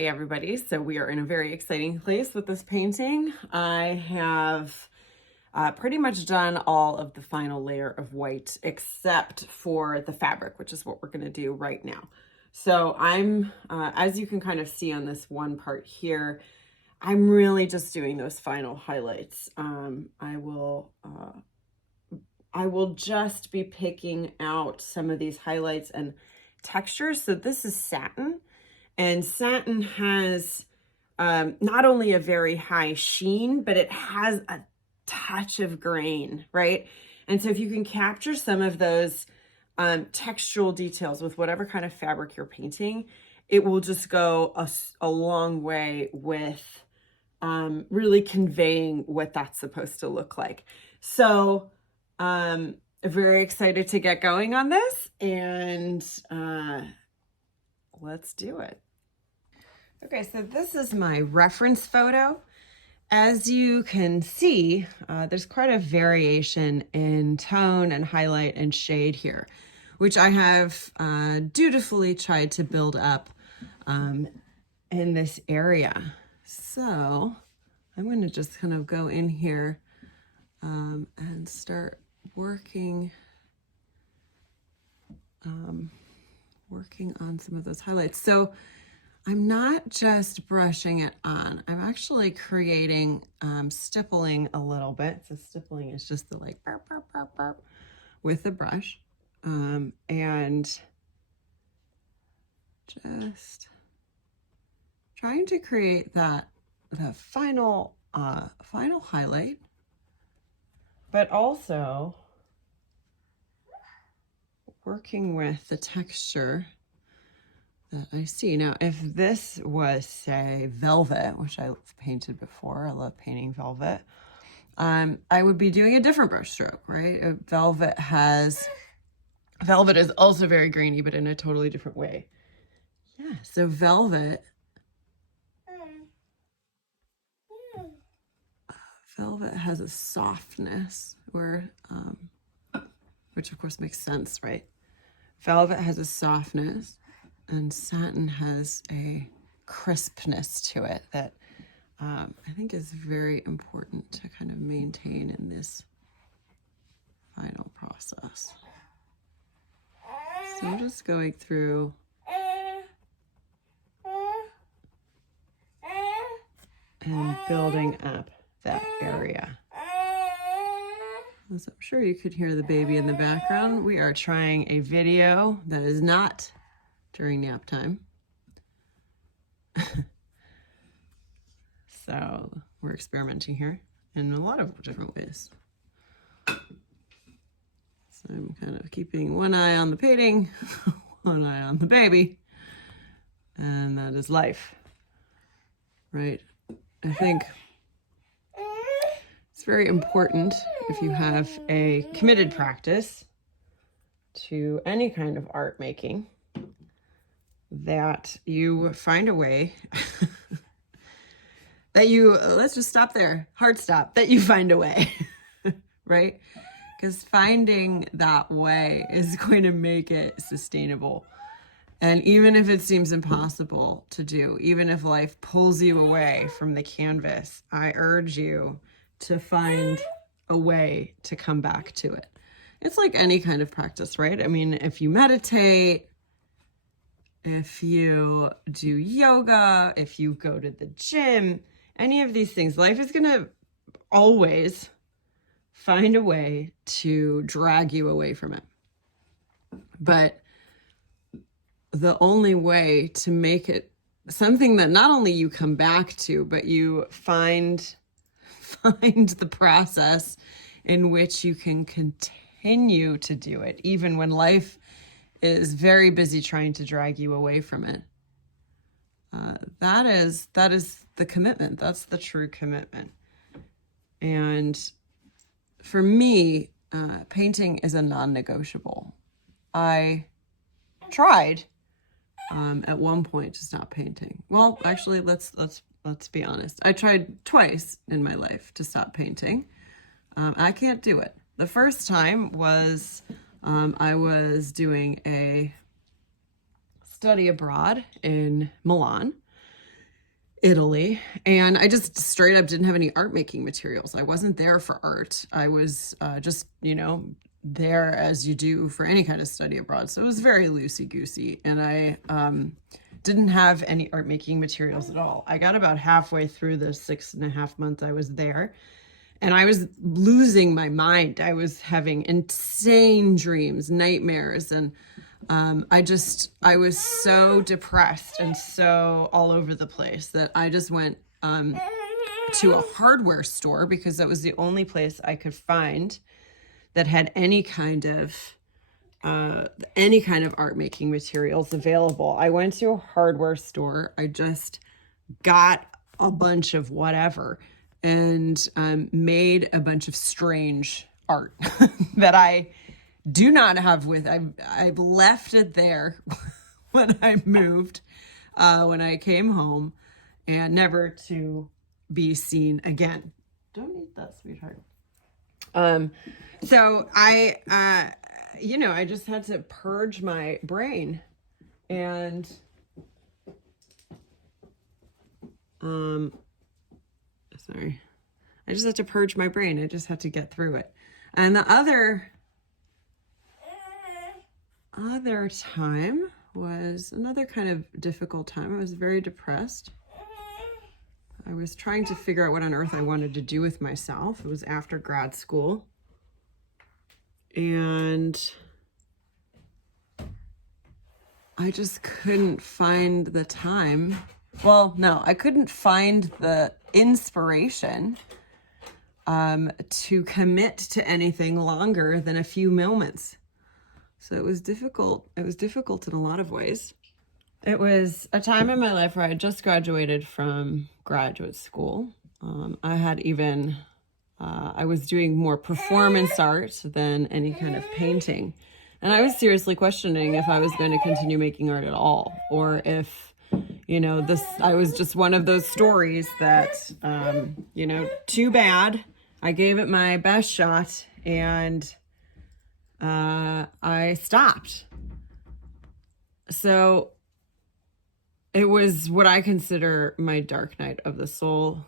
Hey everybody, so we are in a very exciting place with this painting. I have pretty much done all of the final layer of white except for the fabric, which is what we're going to do right now. So I'm, as you can kind of see on this one part here, I'm really just doing those final highlights. I will just be picking out some of these highlights and textures. So this is satin. And satin has not only a very high sheen, but it has a touch of grain, right? And so if you can capture some of those textural details with whatever kind of fabric you're painting, it will just go a long way with really conveying what that's supposed to look like. So very excited to get going on this, and let's do it. Okay, so this is my reference photo. As you can see, there's quite a variation in tone and highlight and shade here, which I have dutifully tried to build up in this area. So I'm going to just kind of go in here and start working on some of those highlights. So I'm not just brushing it on. I'm actually creating stippling a little bit. So stippling is just the like burp, burp, burp, burp with the brush. And just trying to create the final highlight, but also working with the texture that I see. Now, if this was, say, velvet, which I've painted before, I love painting velvet, I would be doing a different brush stroke, right? Velvet is also very grainy, but in a totally different way. Yeah, so velvet has a softness, which of course makes sense, right? Velvet has a softness, and satin has a crispness to it that I think is very important to kind of maintain in this final process. So I'm just going through and building up that area. As I'm sure you could hear the baby in the background, we are trying a video that is not during nap time. So we're experimenting here in a lot of different ways. So I'm kind of keeping one eye on the painting, one eye on the baby, and that is life, right? I think it's very important if you have a committed practice to any kind of art making that you find a way let's just stop there, hard stop, that you find a way, right? Because finding that way is going to make it sustainable. And even if it seems impossible to do, even if life pulls you away from the canvas, I urge you to find a way to come back to it. It's like any kind of practice, right? I mean, if you meditate, if you do yoga, if you go to the gym, any of these things, life is going to always find a way to drag you away from it. But the only way to make it something that not only you come back to, but you find the process in which you can continue to do it, even when life is very busy trying to drag you away from it. That is the commitment. That's the true commitment. And for me, painting is a non-negotiable. I tried at one point to stop painting. Well, actually, let's be honest. I tried twice in my life to stop painting. I can't do it. The first time was I was doing a study abroad in Milan, Italy, and I just straight up didn't have any art making materials. I wasn't there for art. I was just, there as you do for any kind of study abroad. So it was very loosey-goosey, and I didn't have any art making materials at all. I got about halfway through the 6.5 months I was there, and I was losing my mind. I was having insane dreams, nightmares, and I was so depressed and so all over the place that I just went to a hardware store, because that was the only place I could find that had any kind of art making materials available. I went to a hardware store. I just got a bunch of whatever and made a bunch of strange art that I do not have with. I've left it there when I moved, when I came home, and never to be seen again. Don't eat that, sweetheart. So I just had to purge my brain, and sorry, I just had to purge my brain. I just had to get through it. And the other time was another kind of difficult time. I was very depressed. I was trying to figure out what on earth I wanted to do with myself. It was after grad school. And I just couldn't find the time. Well, no, I couldn't find the inspiration to commit to anything longer than a few moments. So it was difficult. It was difficult in a lot of ways. It was a time in my life where I had just graduated from graduate school. I was doing more performance art than any kind of painting. And I was seriously questioning if I was going to continue making art at all, or if, I was just one of those stories that, too bad. I gave it my best shot, and I stopped. So it was what I consider my dark night of the soul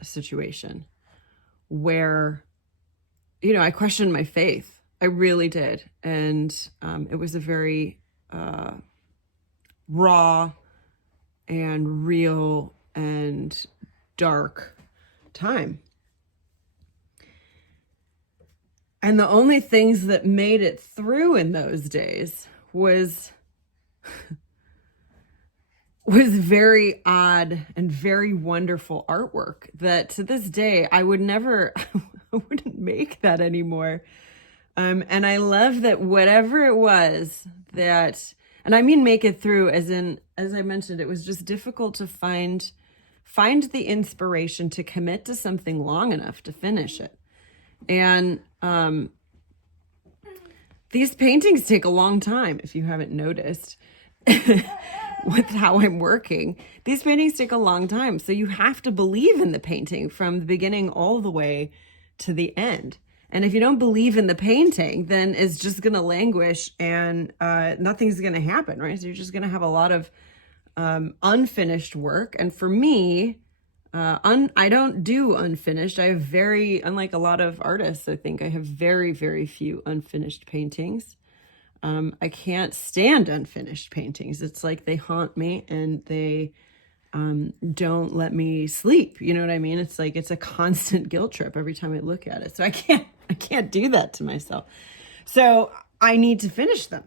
situation, where, I questioned my faith. I really did. And it was a very raw and real and dark time. And the only things that made it through in those days was very odd and very wonderful artwork that to this day I wouldn't make that anymore. And I love that whatever it was that, and I mean make it through as I mentioned, it was just difficult to find the inspiration to commit to something long enough to finish it. And these paintings take a long time, if you haven't noticed. With how I'm working, these paintings take a long time. So you have to believe in the painting from the beginning all the way to the end. And if you don't believe in the painting, then it's just going to languish, and nothing's going to happen, right? So you're just going to have a lot of unfinished work. And for me, I don't do unfinished. I have unlike a lot of artists, I think I have very, very few unfinished paintings. I can't stand unfinished paintings. It's like they haunt me, and they don't let me sleep. You know what I mean? It's like it's a constant guilt trip every time I look at it. So I can't do that to myself. So I need to finish them.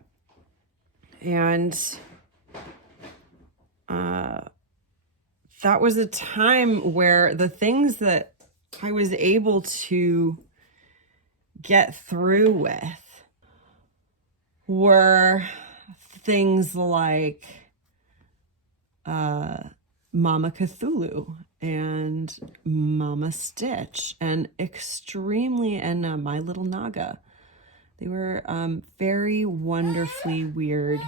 And that was a time where the things that I was able to get through with were things like Mama Cthulhu and Mama Stitch and My Little Naga. They were very wonderfully weird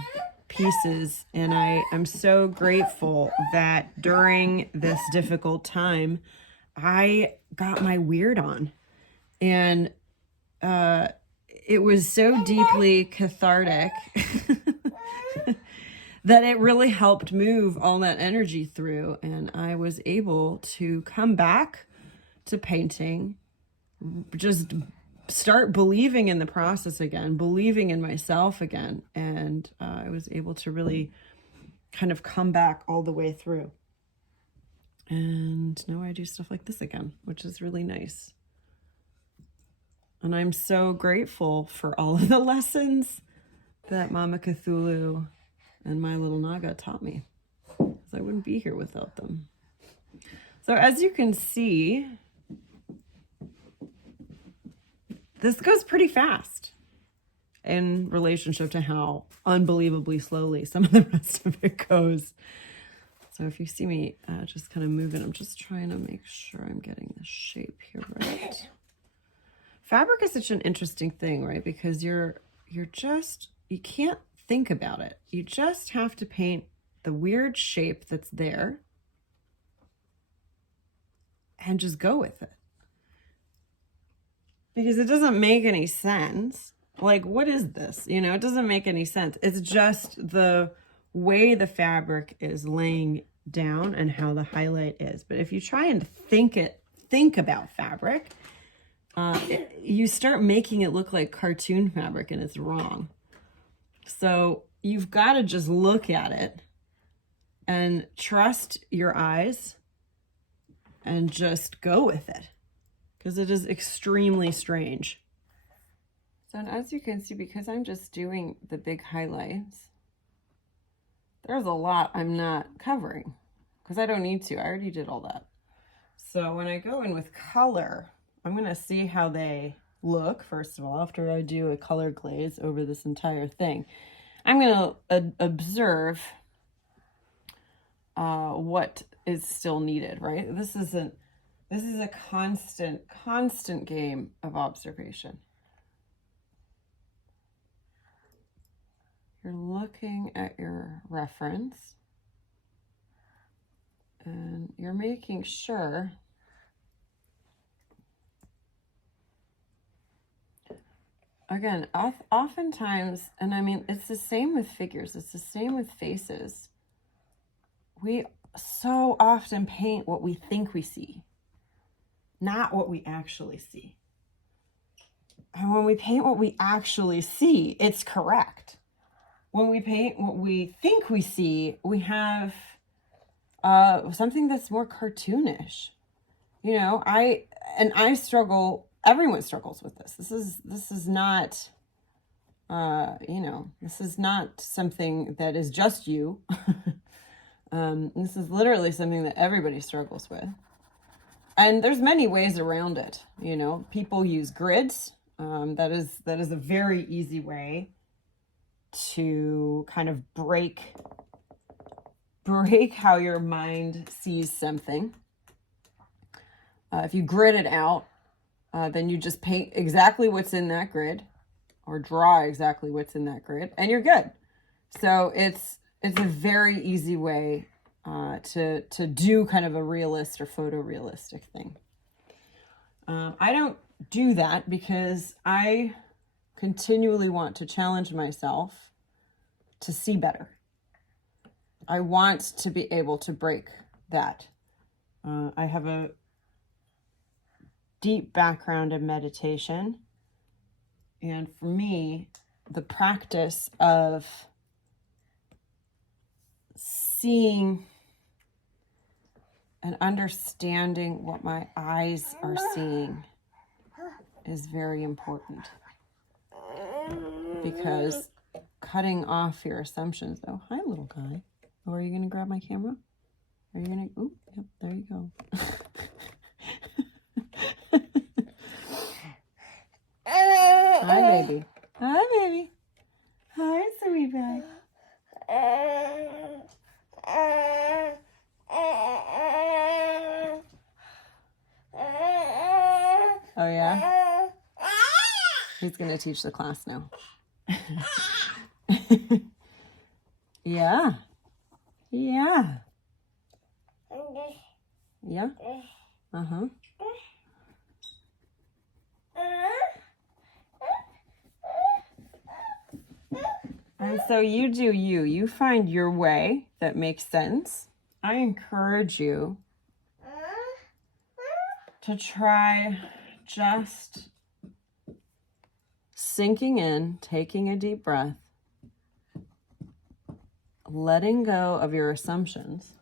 pieces, and I'm so grateful that during this difficult time I got my weird on, and it was so deeply cathartic that it really helped move all that energy through. And I was able to come back to painting, just start believing in the process again, believing in myself again. And I was able to really kind of come back all the way through. And now I do stuff like this again, which is really nice. And I'm so grateful for all of the lessons that Mama Cthulhu and my little Naga taught me, because I wouldn't be here without them. So as you can see, this goes pretty fast in relationship to how unbelievably slowly some of the rest of it goes. So if you see me just kind of moving, I'm just trying to make sure I'm getting the shape here right. Fabric is such an interesting thing, right? Because you can't think about it. You just have to paint the weird shape that's there and just go with it. Because it doesn't make any sense. Like, what is this? You know, it doesn't make any sense. It's just the way the fabric is laying down and how the highlight is. But if you try and think about fabric, you start making it look like cartoon fabric, and it's wrong. So you've got to just look at it and trust your eyes and just go with it, because it is extremely strange. So as you can see, because I'm just doing the big highlights, there's a lot I'm not covering because I don't need to. I already did all that. So when I go in with color, I'm going to see how they look, first of all, after I do a color glaze over this entire thing. I'm going to observe what is still needed, right? This is a constant game of observation. You're looking at your reference and you're making sure again, oftentimes, and I mean, it's the same with figures, it's the same with faces. We so often paint what we think we see, not what we actually see. And when we paint what we actually see, it's correct. When we paint what we think we see, we have something that's more cartoonish. You know, I struggle, everyone struggles with this. This is not, this is not something that is just you. This is literally something that everybody struggles with. And there's many ways around it. You know, people use grids. That is a very easy way to kind of break how your mind sees something. If you grid it out, then you just paint exactly what's in that grid, or draw exactly what's in that grid, and you're good. So it's a very easy way to do kind of a realist or photorealistic thing. I don't do that because I continually want to challenge myself to see better. I want to be able to break that. I have a deep background in meditation. And for me, the practice of seeing and understanding what my eyes are seeing is very important. Because cutting off your assumptions. Oh, hi, little guy. Oh, are you going to grab my camera? Are you going to? Oh, yep, there you go. Hi, baby. Hi, baby. Hi, sweet baby. Oh, yeah? He's going to teach the class now. Yeah. Yeah. Yeah. Uh-huh. And so you do you. You find your way that makes sense. I encourage you to try just sinking in, taking a deep breath, letting go of your assumptions,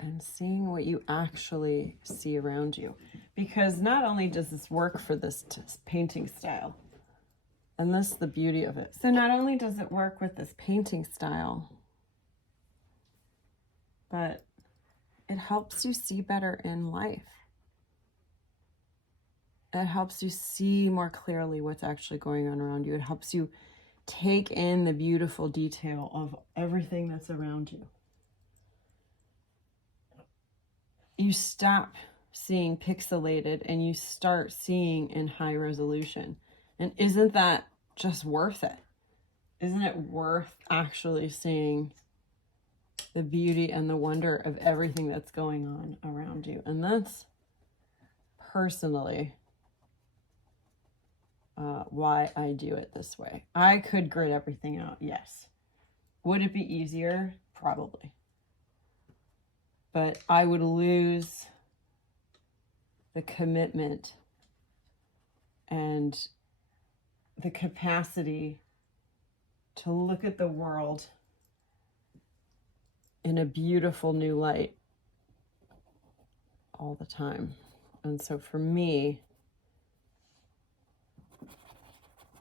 and seeing what you actually see around you. Because not only does this work for this painting style, and this is the beauty of it. So not only does it work with this painting style, but it helps you see better in life. It helps you see more clearly what's actually going on around you. It helps you take in the beautiful detail of everything that's around you. You stop seeing pixelated and you start seeing in high resolution. And isn't that just worth it? Isn't it worth actually seeing the beauty and the wonder of everything that's going on around you? And that's personally why I do it this way. I could grid everything out, yes. Would it be easier? Probably. But I would lose the commitment and the capacity to look at the world in a beautiful new light all the time. And so for me,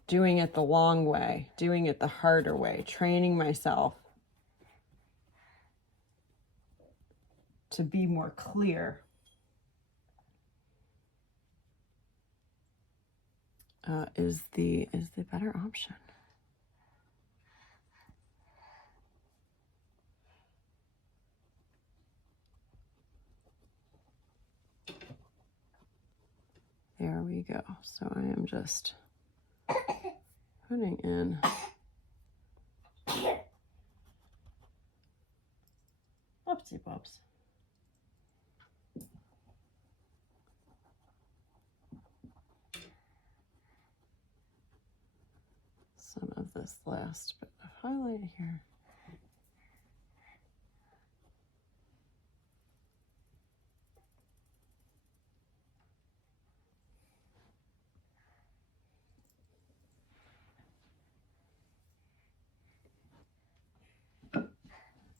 doing it the long way, doing it the harder way, training myself to be more clear is the better option. There we go. So I am just putting in oopsie bobs. Some of this last bit of highlight here.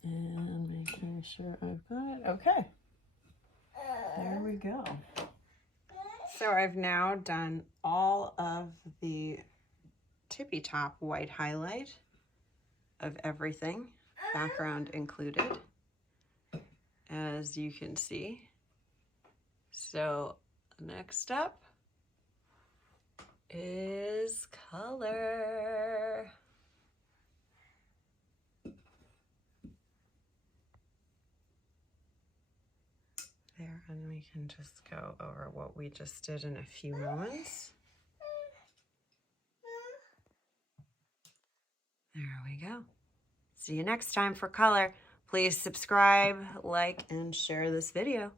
And making sure I've got it. Okay. There we go. So I've now done all of the tippy top white highlight of everything, background included, as you can see. So next up is color. There, and we can just go over what we just did in a few moments. There we go. See you next time for color. Please subscribe, like, and share this video.